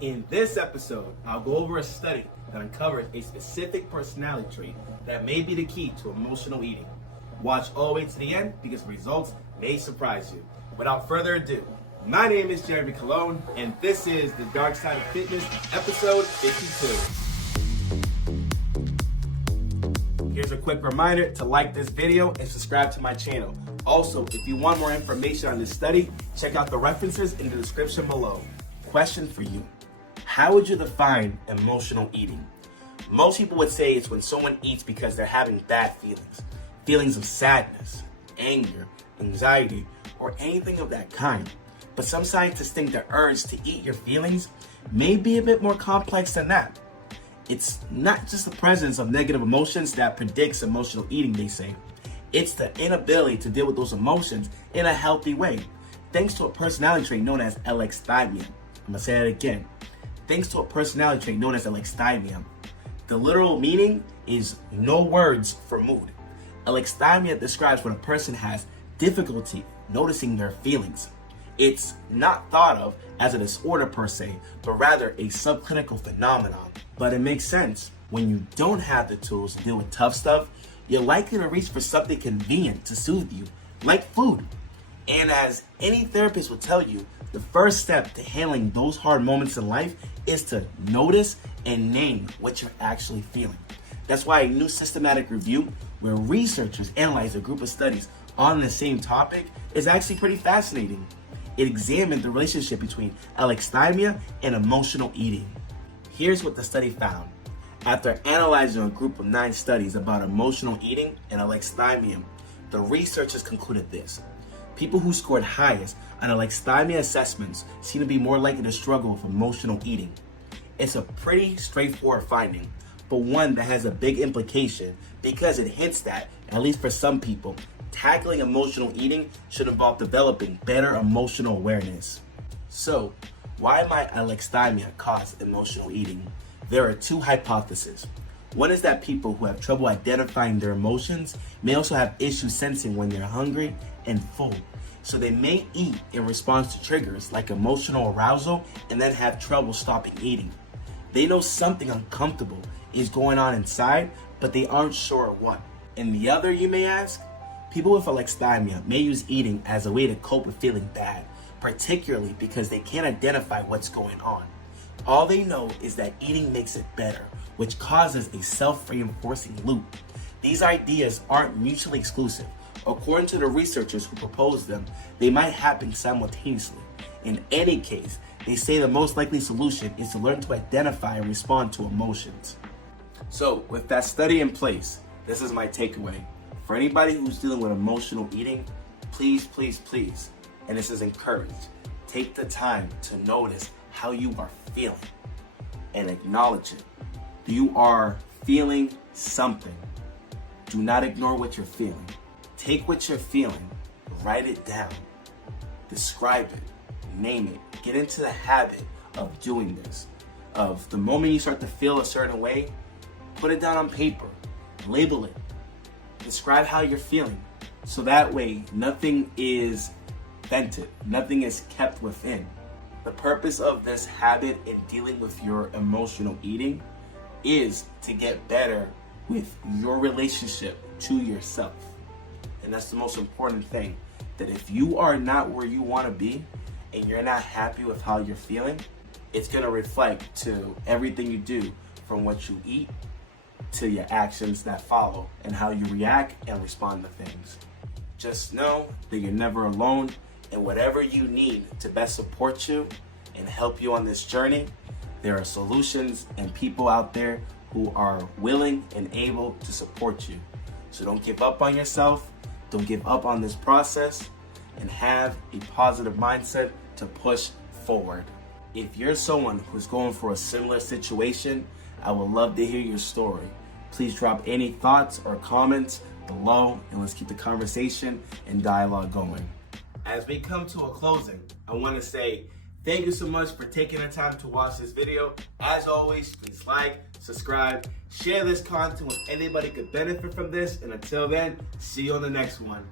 In this episode, I'll go over a study that uncovered a specific personality trait that may be the key to emotional eating. Watch all the way to the end because the results may surprise you. Without further ado, my name is Jeremy Colon, and this is the Dark Side of Fitness, episode 52. Here's a quick reminder to like this video and subscribe to my channel. Also, if you want more information on this study, check out the references in the description below. Question for you. How would you define emotional eating? Most people would say it's when someone eats because they're having bad feelings. Feelings of sadness, anger, anxiety, or anything of that kind. But some scientists think the urge to eat your feelings may be a bit more complex than that. It's not just the presence of negative emotions that predicts emotional eating, they say. It's the inability to deal with those emotions in a healthy way, thanks to a personality trait known as Alexithymia. I'm gonna say that again. Thanks to a personality trait known as Alexithymia. The literal meaning is no words for mood. Alexithymia describes when a person has difficulty noticing their feelings. It's not thought of as a disorder per se, but rather a subclinical phenomenon. But it makes sense. When you don't have the tools to deal with tough stuff, you're likely to reach for something convenient to soothe you, like food. And as any therapist will tell you, the first step to handling those hard moments in life is to notice and name what you're actually feeling. That's why a new systematic review where researchers analyze a group of studies on the same topic is actually pretty fascinating. It examined the relationship between alexithymia and emotional eating. Here's what the study found. After analyzing a group of 9 studies about emotional eating and alexithymia, the researchers concluded this. People who scored highest on alexithymia assessments seem to be more likely to struggle with emotional eating. It's a pretty straightforward finding, but one that has a big implication because it hints that, at least for some people, tackling emotional eating should involve developing better emotional awareness. So, why might alexithymia cause emotional eating? There are 2 hypotheses. One is that people who have trouble identifying their emotions may also have issues sensing when they're hungry and full. So they may eat in response to triggers like emotional arousal and then have trouble stopping eating. They know something uncomfortable is going on inside, but they aren't sure what. And the other, you may ask? People with alexithymia may use eating as a way to cope with feeling bad, particularly because they can't identify what's going on. All they know is that eating makes it better, which causes a self-reinforcing loop. These ideas aren't mutually exclusive. According to the researchers who proposed them, they might happen simultaneously. In any case, they say the most likely solution is to learn to identify and respond to emotions. So, with that study in place, this is my takeaway. For anybody who's dealing with emotional eating, please, and this is encouraged, take the time to notice how you are feeling and acknowledge it. You are feeling something. Do not ignore what you're feeling. Take what you're feeling, write it down, describe it, name it. Get into the habit of doing this. Of the moment you start to feel a certain way, put it down on paper, label it, describe how you're feeling. So that way, nothing is vented, nothing is kept within. The purpose of this habit in dealing with your emotional eating is to get better with your relationship to yourself. And that's the most important thing, that if you are not where you want to be and you're not happy with how you're feeling, it's going to reflect to everything you do, from what you eat to your actions that follow and how you react and respond to things. Just know that you're never alone, and whatever you need to best support you and help you on this journey, there are solutions and people out there who are willing and able to support you. So don't give up on yourself, don't give up on this process, and have a positive mindset to push forward. If you're someone who's going for a similar situation, I would love to hear your story. Please drop any thoughts or comments below, and let's keep the conversation and dialogue going. As we come to a closing, I want to say thank you so much for taking the time to watch this video. As always, please like, subscribe, share this content with anybody could benefit from this, and until then, see you on the next one.